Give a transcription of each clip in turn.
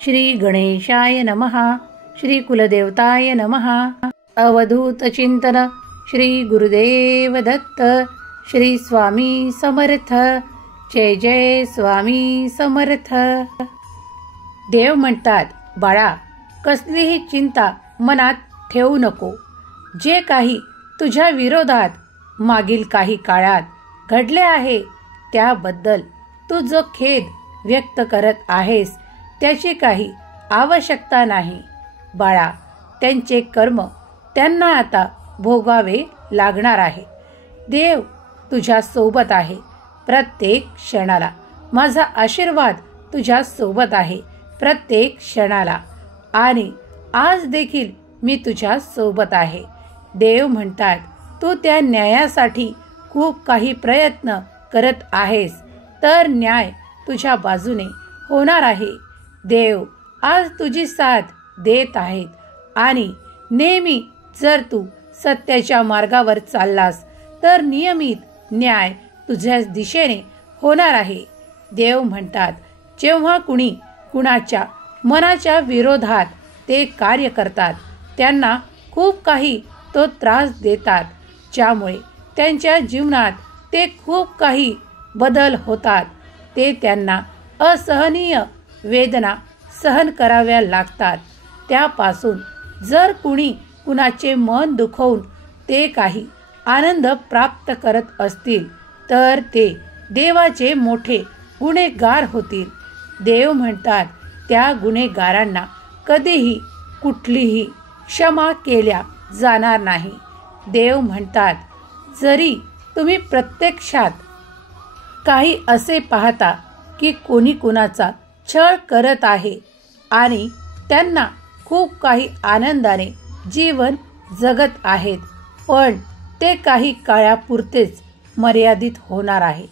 श्री गणेशाय नमः. श्री कुलदेवताय नमः. अवधूत चिंतन. श्री गुरुदेव दत्त. श्री स्वामी समर्थ. जय जय स्वामी समर्थ. देव म्हणतात, बाळा, कसलीही चिंता मनात ठेवू नको. जे काही तुझ्या विरोधात मागील काही काळात घडले आहे त्याबद्दल तू जो खेद व्यक्त करत आहेस त्याची काही आवश्यकता नाही. बाळा, त्यांचे कर्म त्यांना आता भोगावे लागणार आहे. देव तुझ्या सोबत आहे प्रत्येक क्षणाला. माझा आशीर्वाद तुझ्या सोबत आहे प्रत्येक क्षणाला आणि आज देखील मी तुझ्या सोबत आहे. देव म्हणतात, तू त्या न्यायासाठी खूप काही प्रयत्न करत आहेस तर न्याय तुझ्या बाजूने होणार आहे. देव आज तुझी साथ देत आहेत आणि नेहमी जर तू सत्याच्या मार्गावर चाललास तर नियमित न्याय तुझ्याच दिशेने होणार आहे. देव म्हणतात, जेव्हा कुणी कुणाच्या मनाच्या विरोधात ते कार्य करतात त्यांना खूप काही तो त्रास देतात, ज्यामुळे त्यांच्या जीवनात ते खूप काही बदल होतात. ते त्यांना असहनीय वेदना सहन कराव्या लागतात. त्यापासून जर कुणी कुणाचे मन दुखवून ते काही आनंद प्राप्त करत असतील तर ते देवाचे मोठे गुन्हेगार होतील. देव म्हणतात, त्या गुन्हेगारांना कधीही कुठलीही क्षमा केल्या जाणार नाही. देव म्हणतात, जरी तुम्ही प्रत्यक्षात काही असे पाहता की कोणी कुणाचा छळ करत आहे आणि त्यांना खूप काही आनंदाने जीवन जगत आहेत, पण ते काही काळापुरतेच मर्यादित होणार आहे.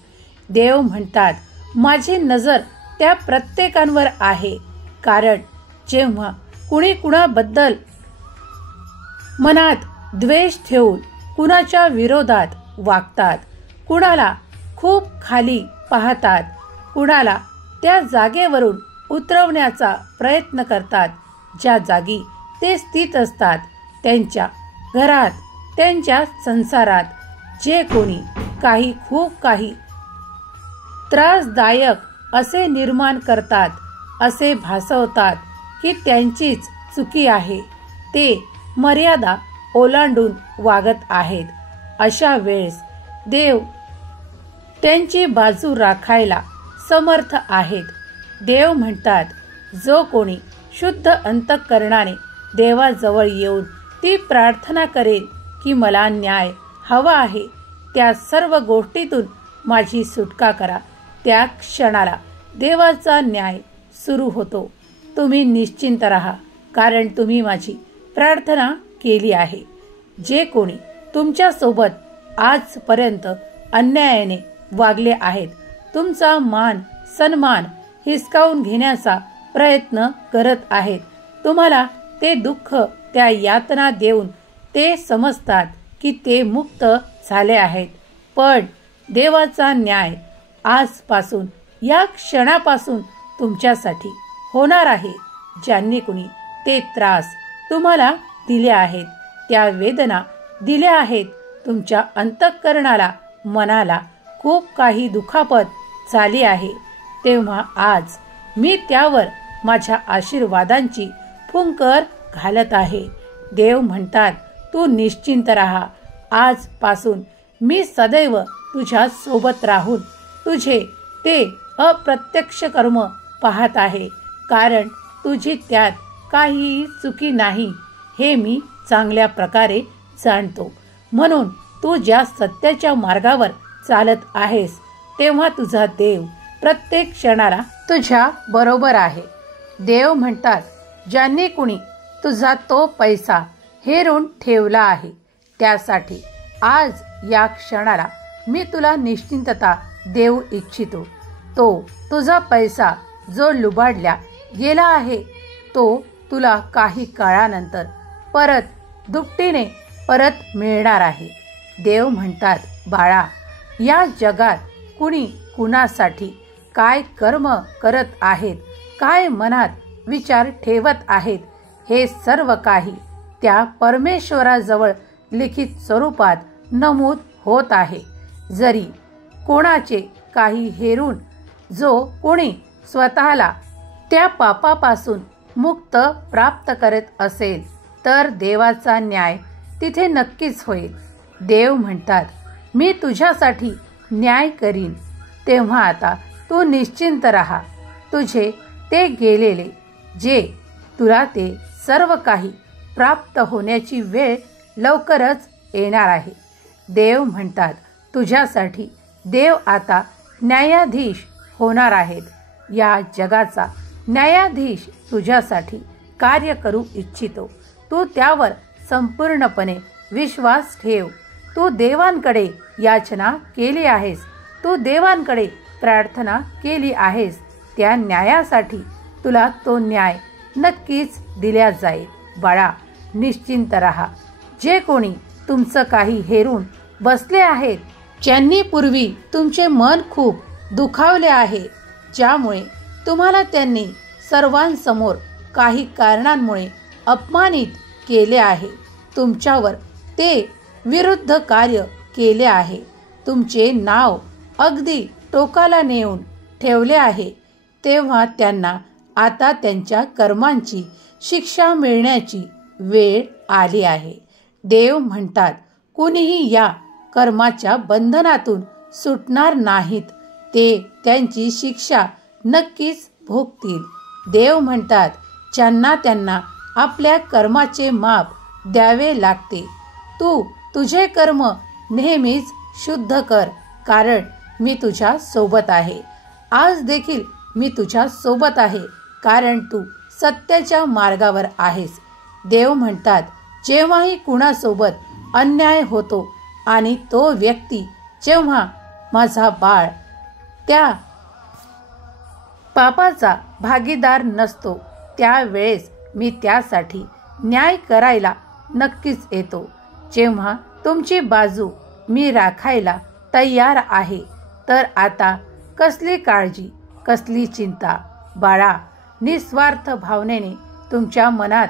देव म्हणतात, माझी नजर त्या प्रत्येकांवर आहे, कारण जेव्हा कुणी कुणाबद्दल मनात द्वेष ठेवून कुणाच्या विरोधात वागतात, कुणाला खूप खाली पाहतात, कुणाला त्या जागेवरून उतरवण्याचा प्रयत्न करतात ज्या जागी ते स्थित असतात, त्यांच्या घरात, त्यांच्या संसारात जे कोणी काही खूप काही त्रासदायक असे निर्माण करतात, असे भासवतात की त्यांचीच चुकी आहे, ते मर्यादा ओलांडून वागत आहेत, अशा वेळेस देव त्यांची बाजू राखायला समर्थ आहेत. देव म्हणतात, जो कोणी शुद्ध अंतःकरणाने देवाजवळ येऊन ती प्रार्थना करेल की मला न्याय हवा आहे, त्या सर्व गोष्टीतून माझी सुटका करा, त्या क्षणाला देवाचा न्याय सुरू होतो. तुम्ही निश्चिंत राहा, कारण तुम्ही माझी प्रार्थना केली आहे. जे कोणी तुमच्या सोबत आजपर्यंत अन्यायाने वागले आहेत, तुमचा मान सन्मान हिसकावून घेण्याचा प्रयत्न करत आहेत, तुम्हाला ते दुःख, त्या यातना देऊन ते समजतात की ते मुक्त झाले आहेत, पण देवाचा न्याय आजपासून या क्षणापासून तुमच्यासाठी होणार आहे. ज्यांनी कुणी ते त्रास तुम्हाला दिले आहेत, त्या वेदना दिल्या आहेत, तुमच्या अंतःकरणाला, मनाला खूप काही दुखापत झाली आहे, तेव्हा आज मी त्यावर माझ्या आशीर्वादांची फुंकर घालत आहे. देव म्हणतात, तू निश्चिंत राहा, आजपासून मी सदैव तुझ्या सोबत राहून तुझे ते अप्रत्यक्ष कर्म पाहत आहे, कारण तुझी त्यात काहीही चुकी नाही हे मी चांगल्या प्रकारे जाणतो. म्हणून तू ज्या सत्याच्या मार्गावर चालत आहेस तेव्हा तुझा देव प्रत्येक क्षणाला तुझ्या बरोबर आहे. देव म्हणतात, ज्यांनी कुणी तुझा तो पैसा हेरून ठेवला आहे त्यासाठी आज या क्षणाला मी तुला निश्चिंतता देऊ इच्छितो. तो तुझा पैसा जो लुबाडला गेला आहे तो तुला काही काळानंतर परत दुपटीने परत मिळणार आहे. देव म्हणतात, बाळा, या जगात कुणी कुणासाठी काय कर्म करत आहेत, काय मनात विचार ठेवत आहेत हे सर्व काही त्या परमेश्वराजवळ लिखित स्वरूपात नमूद होत आहे. जरी कोणाचे काही हेरून जो कोणी स्वतःला त्या पापापासून मुक्त प्राप्त करत असेल तर देवाचा न्याय तिथे नक्कीच होईल. देव म्हणतात, मी तुझ्यासाठी न्याय करीन. तेव्हा आता तू निश्चिंत राहा. तुझे ते गेलेले जे तुला ते सर्व काही प्राप्त होण्याची वेळ लवकरच येणार आहे. देव म्हणतात, तुझ्यासाठी देव आता न्यायाधीश होणार आहेत. या जगाचा न्यायाधीश तुझ्यासाठी कार्य करू इच्छितो. तू त्यावर संपूर्णपणे विश्वास ठेव. तू देवांकडे याचना केली आहेस, तू देवांकडे प्रार्थना केली आहेस. त्या न्यायासाठी तुला तो न्याय नक्कीच दिला जाईल. बाळा, निश्चिंत राहा. जे कोणी तुमचं काही हेरून बसले आहेत, ज्यांनी पूर्वी तुमचे मन खूप दुखावले आहे, ज्यामुळे तुम्हाला त्यांनी सर्वांसमोर काही कारणांमुळे अपमानित केले आहे, तुमच्यावर ते विरुद्ध कार्य केले आहे, तुमचे नाव अगदी टोकाला नेऊन ठेवले आहे, तेव्हा त्यांना आता त्यांच्या कर्मांची शिक्षा मिळण्याची वेळ आली आहे. देव म्हणतात, कुणीही या कर्माच्या बंधनातून सुटणार नाहीत. ते त्यांची शिक्षा नक्कीच भोगतील. देव म्हणतात, ज्यांना त्यांना आपल्या कर्माचे माप द्यावे लागते. तू तुझे कर्म नेहमीच शुद्ध कर, कारण मी तुझ्या सोबत आहे. आज देखील मी तुझ्या सोबत आहे, कारण तू सत्याच्या मार्गावर आहेस. देव म्हणतात, जेव्हाही कुणासोबत अन्याय होतो आणि तो व्यक्ती जेव्हा माझा बाळ त्या पापाचा भागीदार नसतो, त्यावेळेस मी त्यासाठी न्याय करायला नक्कीच येतो. जेव्हा तुमची बाजू मी राखायला तयार आहे, तर आता कसली काळजी, कसली चिंता. बाळा, निस्वार्थ भावनेने तुमच्या मनात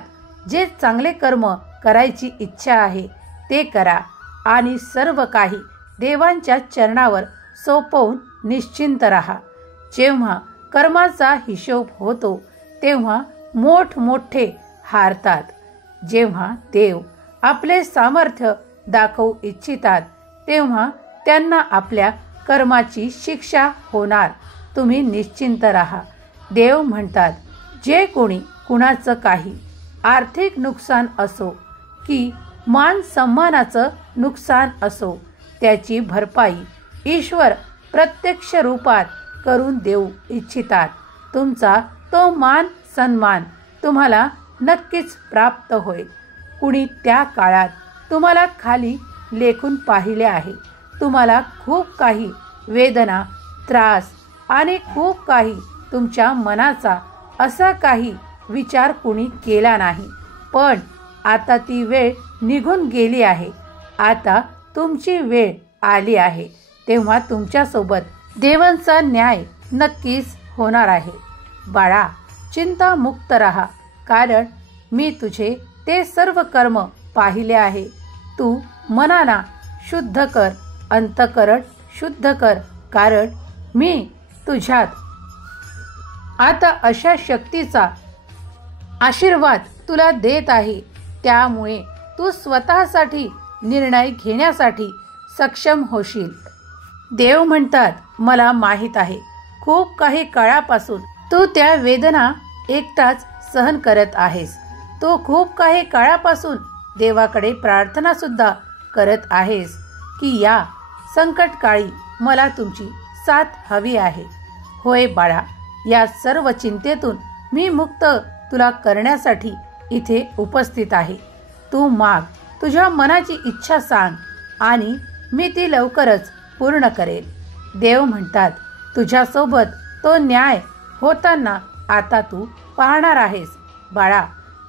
जे चांगले कर्म करायची इच्छा आहे ते करा आणि सर्व काही देवांच्या चरणावर सोपवून निश्चिंत राहा. जेव्हा कर्माचा हिशोब होतो तेव्हा मोठमोठे हारतात. जेव्हा देव आपले सामर्थ्य दाखवू इच्छितात तेव्हा त्यांना आपल्या कर्माची शिक्षा होणार. तुम्ही निश्चिंत राहा. देव म्हणतात, जे कोणी कुणाचं काही आर्थिक नुकसान असो की मान सन्मानाचं नुकसान असो, त्याची भरपाई ईश्वर प्रत्यक्ष रूपात करून देऊ इच्छितात. तुमचा तो मान सन्मान तुम्हाला नक्कीच प्राप्त होईल. कुणी त्या काळात तुम्हाला खाली लेखून पाहिले आहे, तुम्हाला खूप काही वेदना, त्रास आणि खूप काही तुमच्या मनाचा असा काही विचार कुणी केला नाही, पण आता ती वेळ निघून गेली आहे. आता तुमची वेळ आली आहे, तेव्हा तुमच्यासोबत देवांचा न्याय नक्कीच होणार आहे. बाळा, चिंतामुक्त राहा, कारण मी तुझे ते सर्व कर्म पाहिले आहे. तू मनाला शुद्ध कर, अंतःकरण शुद्ध कर, कारण मी तुझ्यात आता अशा शक्तीचा आशीर्वाद तुला देत आहे. त्यामुळे तू स्वतःसाठी निर्णय घेण्यासाठी सक्षम होशील. देव म्हणतात, मला माहीत आहे खूप काही काळापासून तू त्या वेदना एकटाच सहन करत आहेस. तू खूप काही काळापासून देवाकडे प्रार्थना सुद्धा करत आहेस की या संकटकाळी मला तुमची साथ हवी आहे. होय बाळा, या सर्व चिंतेतून मी मुक्त तुला करण्यासाठी इथे उपस्थित आहे. तू माग, तुझ्या मनाची इच्छा सांग आणि मी ती लवकरच पूर्ण करेल. देव म्हणतात, तुझ्यासोबत तो न्याय होताना आता तू पाहणार आहेस. बाळा,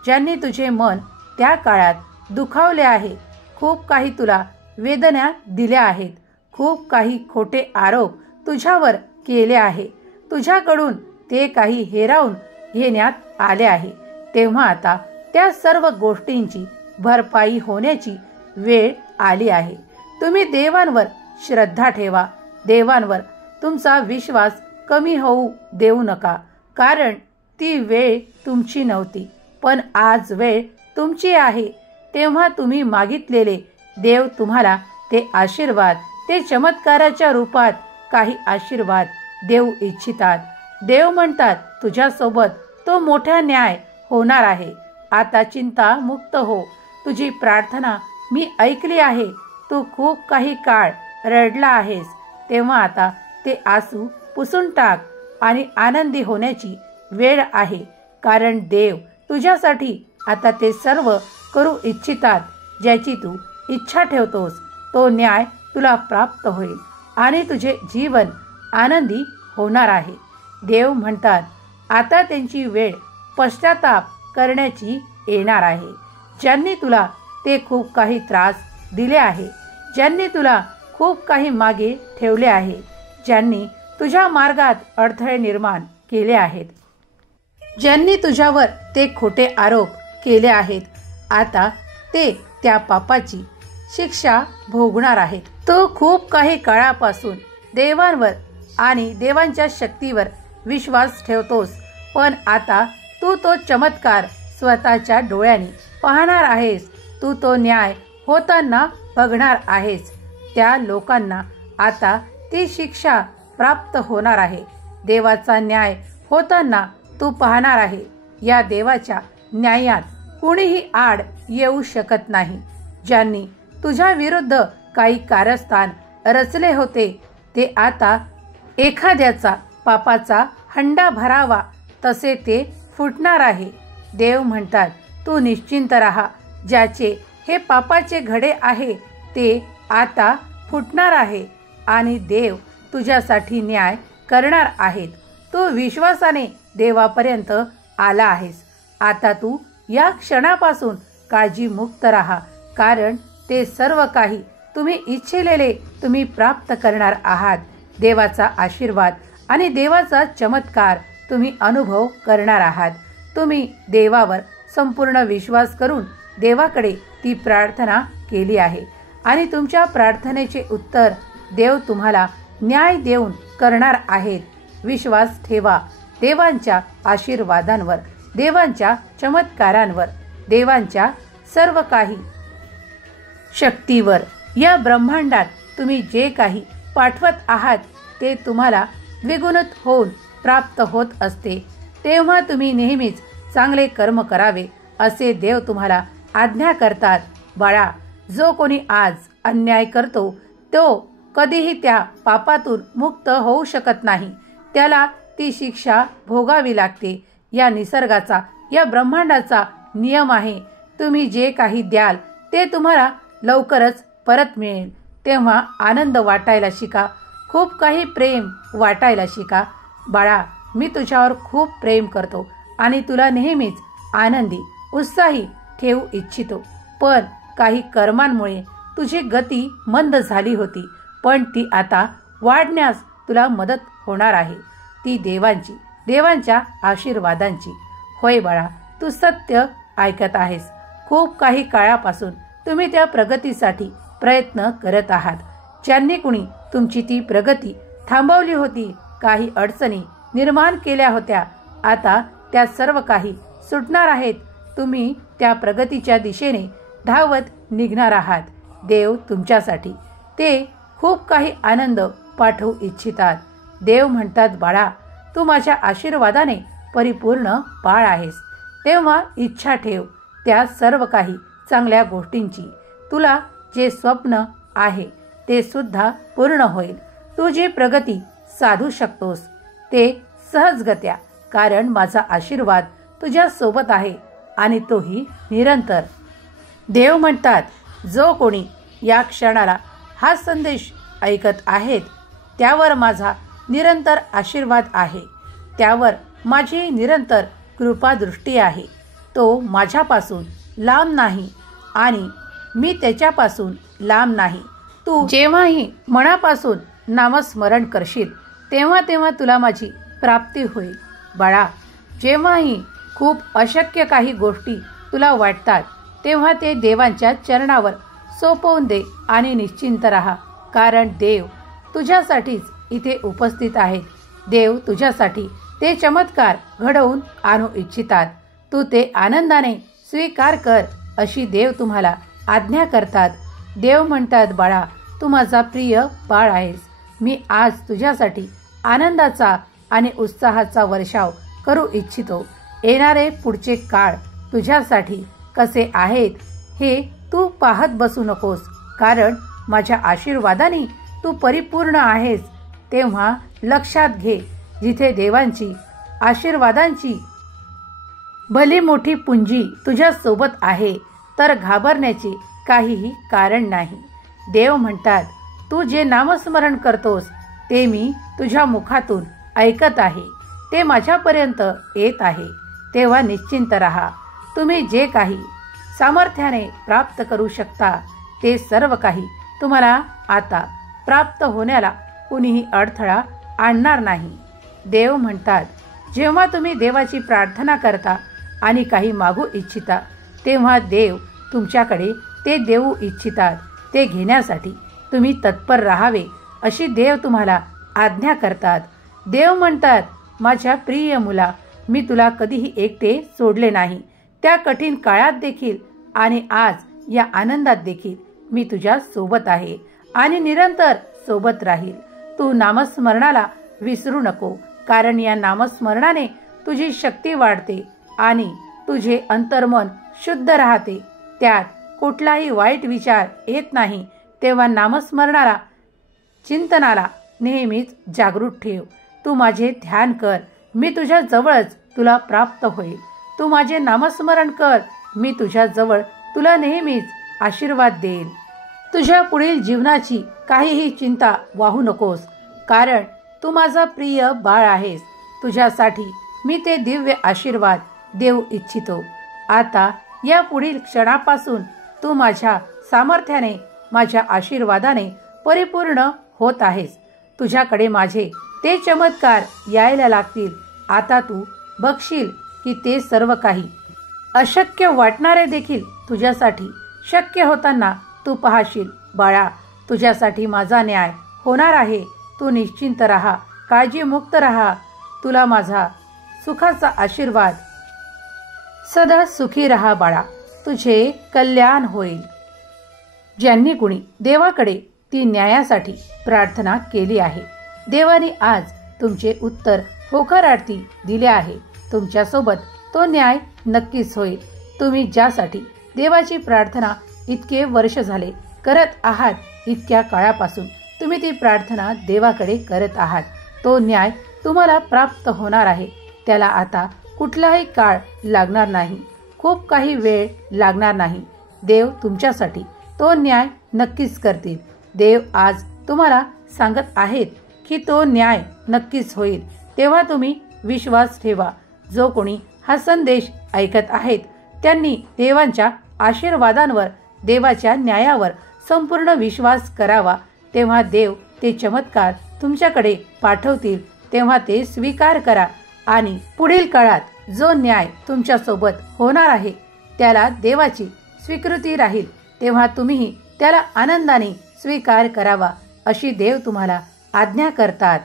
ज्यांनी तुझे मन त्या काळात दुखावले आहे, खूप काही तुला वेदना दिल्या आहेत, खूप काही खोटे आरोप तुझ्यावर केले आहे, तुझ्याकडून ते काही हेरावून घेण्यात आले आहे, तेव्हा आता त्या सर्व गोष्टींची भरपाई होण्याची वेळ आली आहे. तुम्ही देवांवर श्रद्धा ठेवा. देवांवर तुमचा विश्वास कमी होऊ देऊ नका, कारण ती वेळ तुमची नव्हती, पण आज वेळ तुमची आहे. तेव्हा तुम्ही मागितलेले देव तुम्हाला ते आशीर्वाद, ते चमत्काराच्या रूपात काही आशीर्वाद देऊ इच्छितात. देव म्हणतात, तुझ्यासोबत तो मोठा न्याय होणार आहे. आता चिंता मुक्त हो. तुझी प्रार्थना मी ऐकली आहे. तू खूप काही काळ रडला आहेस, तेव्हा आता ते आसू पुसून टाक आणि आनंदी होण्याची वेळ आहे, कारण देव तुझ्यासाठी आता ते सर्व करू इच्छितात ज्याची तू इच्छा ठेवतोस. तो न्याय तुला प्राप्त होईल आणि तुझे जीवन आनंदी होणार आहे. देव म्हणतात, आता त्यांची वेळ पश्चाताप करण्याची येणार आहे. ज्यांनी तुला ते खूप काही त्रास दिले आहे, ज्यांनी तुला खूप काही मागे ठेवले आहे, ज्यांनी तुझ्या मार्गात अडथळे निर्माण केले आहेत, ज्यांनी तुझ्यावर ते खोटे आरोप केले आहेत, आता ते त्या पापाची शिक्षा भोगणार आहेत. तो खूप काही काळापासून देवांवर आणि देवांच्या शक्तीवर विश्वास ठेवतोस, पण आता तू तो चमत्कार स्वतःच्या डोळ्यांनी पाहणार आहेस. तू तो न्याय होताना बघणार आहेस. त्या लोकांना आता ती शिक्षा प्राप्त होणार आहे. देवाचा न्याय होताना तू पाहणार आहे. या देवाच्या न्यायात कुणीही आड येऊ शकत नाही. ज्यांनी तुझ्या विरुद्ध काही कारस्थान रचले होते, ते आता एखाद्याचा पापाचा हंडा भरावा तसे ते फुटणार आहे. देव म्हणतात, तू निश्चिंत राहा. ज्याचे हे पापाचे घडे आहे ते आता फुटणार आहे आणि देव तुझ्यासाठी न्याय करणार आहेत. तू विश्वासाने देवापर्यंत आला आहेस. आता तू या क्षणापासून काळजीमुक्त राहा, कारण ते सर्व काही तुम्ही इच्छिलेले तुम्ही प्राप्त करणार आहात. देवाचा आशीर्वाद आणि देवाचा चमत्कार तुम्ही अनुभव करणार आहात. तुम्ही देवावर संपूर्ण विश्वास करून देवाकडे ती प्रार्थना केली आहे आणि तुमच्या प्रार्थनेचे उत्तर देव तुम्हाला न्याय देऊन करणार आहेत. विश्वास ठेवा देवांच्या आशीर्वादांवर, देवांच्या चमत्कारांवर, देवांच्या सर्व काही शक्तीवर. या ब्रह्मांडात तुम्ही जे काही पाठवत आहात ते तुम्हाला द्विगुणित होऊन प्राप्त होत असते. तेव्हा तुम्ही नेहमीच चांगले कर्म करावे असे देव तुम्हाला आज्ञा करतात. बाळा, जो कोणी आज अन्याय करतो तो कधीही त्या पापातून मुक्त होऊ शकत नाही. त्याला ती शिक्षा भोगावी लागते. या निसर्गाचा, या ब्रह्मांडाचा नियम आहे. तुम्ही जे काही द्याल ते तुम्हाला लवकरच परत मिळेल. तेव्हा आनंद वाटायला शिका. खूप काही प्रेम वाटायला शिका. बाळा, मी तुझ्यावर खूप प्रेम करतो आणि तुला नेहमीच आनंदी, उत्साही ठेवू इच्छितो. पण काही कर्मांमुळे तुझी गती मंद झाली होती, पण ती आता वाढण्यास तुला मदत होणार आहे. ती देवांची, देवांच्या आशीर्वादांची. होय बाळा, तू सत्य ऐकत आहेस. खूप काही काळापासून तुम्ही त्या प्रगतीसाठी प्रयत्न करत आहात. ज्यांनी कुणी तुमची ती प्रगती थांबवली होती, काही अडचणी निर्माण केल्या होत्या, आता त्या सर्व काही सुटणार आहेत. तुम्ही त्या प्रगतीच्या दिशेने धावत निघणार आहात. देव तुमच्यासाठी ते खूप काही आनंद पाठवू इच्छितात. देव म्हणतात, बाळा, तू माझ्या आशीर्वादाने परिपूर्ण बाळ आहेस. तेव्हा इच्छा ठेव त्या सर्व काही चांगल्या गोष्टींची. तुला जे स्वप्न आहे ते सुद्धा पूर्ण होईल. तू जी प्रगती साधू शकतोस ते सहजगत्या, कारण माझा आशीर्वाद तुझ्या सोबत आहे आणि तोही निरंतर. देव म्हणतात, जो कोणी या क्षणाला हा संदेश ऐकत आहेत त्यावर माझा निरंतर आशीर्वाद आहे. त्यावर माझी निरंतर कृपादृष्टी आहे. तो माझ्यापासून लांब नाही आणि मी त्याच्यापासून लांब नाही. तू जेव्हाही मनापासून नामस्मरण करशील तेव्हा तेव्हा तुला माझी प्राप्ती होईल. बाळा, जेव्हाही खूप अशक्य काही गोष्टी तुला वाटतात तेव्हा ते देवांच्या चरणावर सोपवून दे आणि निश्चिंत राहा, कारण देव तुझ्यासाठीच इथे उपस्थित आहेत. देव तुझ्यासाठी ते चमत्कार घडवून आणू इच्छितात. तू ते आनंदाने स्वीकार कर अशी देव तुम्हाला आज्ञा करतात. देव म्हणतात, बाळा, तू माझा प्रिय बाळ आहेस. मी आज तुझ्यासाठी आनंदाचा आणि उत्साहाचा वर्षाव करू इच्छितो. येणारे पुढचे काळ तुझ्यासाठी कसे आहेत हे तू पाहत बसू नकोस, कारण माझ्या आशीर्वादाने तू परिपूर्ण आहेस. तेव्हा लक्षात घे, जिथे देवांची आशीर्वादांची भली मोठी पुंजी तुझ्या सोबत आहे तर घाबरण्याचे काहीही कारण नाही. देव म्हणतात, तू जे नामस्मरण करतोस ते मी तुझ्या मुखातून ऐकत आहे, ते माझ्यापर्यंत येत आहे. तेव्हा निश्चिंत राहा. तुम्ही जे काही सामर्थ्याने प्राप्त करू शकता ते सर्व काही तुम्हाला आता प्राप्त होण्याला कुणीही अडथळा आणणार नाही. देव म्हणतात, जेव्हा तुम्ही देवाची प्रार्थना करता आणि काही मागू इच्छिता तेव्हा देव तुमच्याकडे ते देऊ इच्छितात. ते घेण्यासाठी तुम्ही तत्पर राहावे अशी देव तुम्हाला आज्ञा करतात. देव म्हणतात, माझ्या प्रिय मुला, मी तुला कधीही एकटे सोडले नाही. त्या कठीण काळात देखील आणि आज या आनंदात देखील मी तुझ्या सोबत आहे आणि निरंतर सोबत राहील. तू नामस्मरणाला विसरू नको, कारण या नामस्मरणाने तुझी शक्ती वाढते आणि तुझे अंतर्मन शुद्ध राहते. त्यात कुठलाही वाईट विचार येत नाही. तेव्हा नामस्मरणाला चिंतनाला नेहमीच जागृत ठेव. तू माझे ध्यान कर, मी तुझ्या जवळच तुला प्राप्त होईल. तू माझे नामस्मरण कर, मी तुझ्या जवळ तुला नेहमीच आशीर्वाद देईल. तुझ्या पुढील जीवनाची काहीही चिंता वाहू नकोस, कारण तू माझा प्रिय बाळ आहेस. तुझ्यासाठी मी ते दिव्य आशीर्वाद देऊ इच्छितो. आता या पुढील क्षणापासून तू माझ्या सामर्थ्याने, माझ्या आशीर्वादाने परिपूर्ण होत आहेस. तुझ्याकडे माझे ते चमत्कार यायला लागतील. आता तू बघशील की ते सर्व काही अशक्य वाटणारे देखील तुझ्यासाठी शक्य होताना तू पाहशील. बाळा, तुझ्यासाठी माझा न्याय होणार आहे. तू निश्चिंत राहा, काळजीमुक्त राहा. तुला माझा सुखाचा आशीर्वाद. सदा सुखी राहा बाळा, तुझे कल्याण होईल. ज्यांनी कुणी देवाकडे ती न्यायासाठी प्रार्थना केली आहे, देवाने आज तुमचे उत्तर होकारार्थी दिले आहे. तुमच्यासोबत तो न्याय नक्कीच होईल. तुम्ही ज्यासाठी देवाची प्रार्थना इतके वर्ष झाले करत आहात, इतक्या काळापासून तुम्ही ती प्रार्थना देवाकडे करत आहात, तो न्याय तुम्हाला प्राप्त होणार आहे. त्याला आता कुठलाही काळ लागणार नाही, खूप काही वेळ लागणार नाही. देव तुमच्यासाठी तो न्याय नक्कीच करतील. देव आज तुम्हाला सांगत आहेत की तो न्याय नक्कीच होईल. तेव्हा तुम्ही विश्वास ठेवा. जो कोणी हा संदेश ऐकत आहेत त्यांनी देवांच्या आशीर्वादांवर, देवाच्या न्यायावर संपूर्ण विश्वास करावा. तेव्हा देव ते चमत्कार तुमच्याकडे पाठवतील. तेव्हा ते स्वीकार करा आणि पुढील काळात जो न्याय तुमच्या सोबत होणार आहे त्याला देवाची स्वीकृती राहील. तेव्हा तुम्हीही त्याला आनंदाने स्वीकार करावा अशी देव तुम्हाला आज्ञा करतात.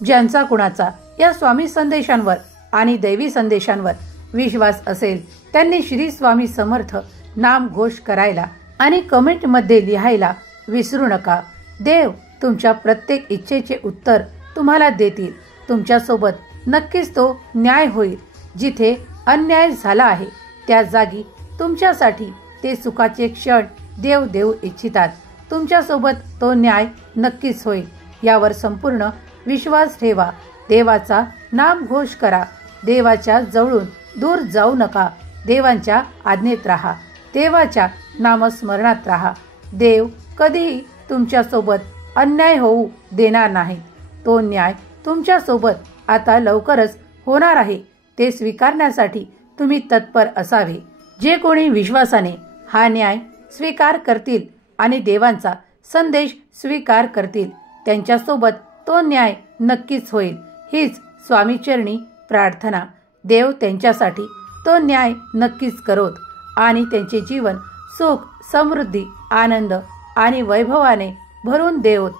ज्यांचा कुणाचा या स्वामी संदेशांवर आणि दैवी संदेशांवर विश्वास असेल त्यांनी श्री स्वामी समर्थ नाम घोष करायला आणि कमेंट मध्ये लिहायला विसरू नका. देव तुमच्या प्रत्येक इच्छेचे उत्तर तुम्हाला देतील. तुमच्यासोबत नक्कीच तो न्याय होईल. जिथे अन्याय झाला आहे त्या जागी तुमच्यासाठी ते सुखाचे क्षण देव देऊ इच्छितात. तुमच्यासोबत तो न्याय नक्कीच होईल. यावर संपूर्ण विश्वास ठेवा. देवाचा नाम घोष करा. देवाच्या जवळून दूर जाऊ नका. देवांच्या आज्ञेत राहा. देवाच्या नामस्मरणात राहा. देव कधीही तुमच्यासोबत अन्याय होऊ देणार नाही. तो न्याय तुमच्यासोबत आता लवकरच होणार आहे. ते स्वीकारण्यासाठी तुम्ही तत्पर असावे. जे कोणी विश्वासाने हा न्याय स्वीकार करतील आणि देवांचा संदेश स्वीकार करतील त्यांच्यासोबत तो न्याय नक्कीच होईल. हीच स्वामीचरणी प्रार्थना. देव त्यांच्यासाठी तो न्याय नक्कीच करोत आणि त्यांचे जीवन सुख, समृद्धी, आनंद आणि वैभवाने भरून देवोत.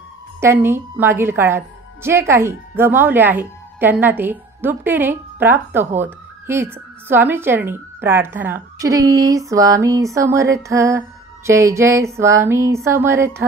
त्यांनी मागील काळात जे काही गमावले आहे त्यांना ते दुपटीने प्राप्त होत. हीच स्वामीचरणी प्रार्थना. श्री स्वामी समर्थ. जय जय स्वामी समर्थ.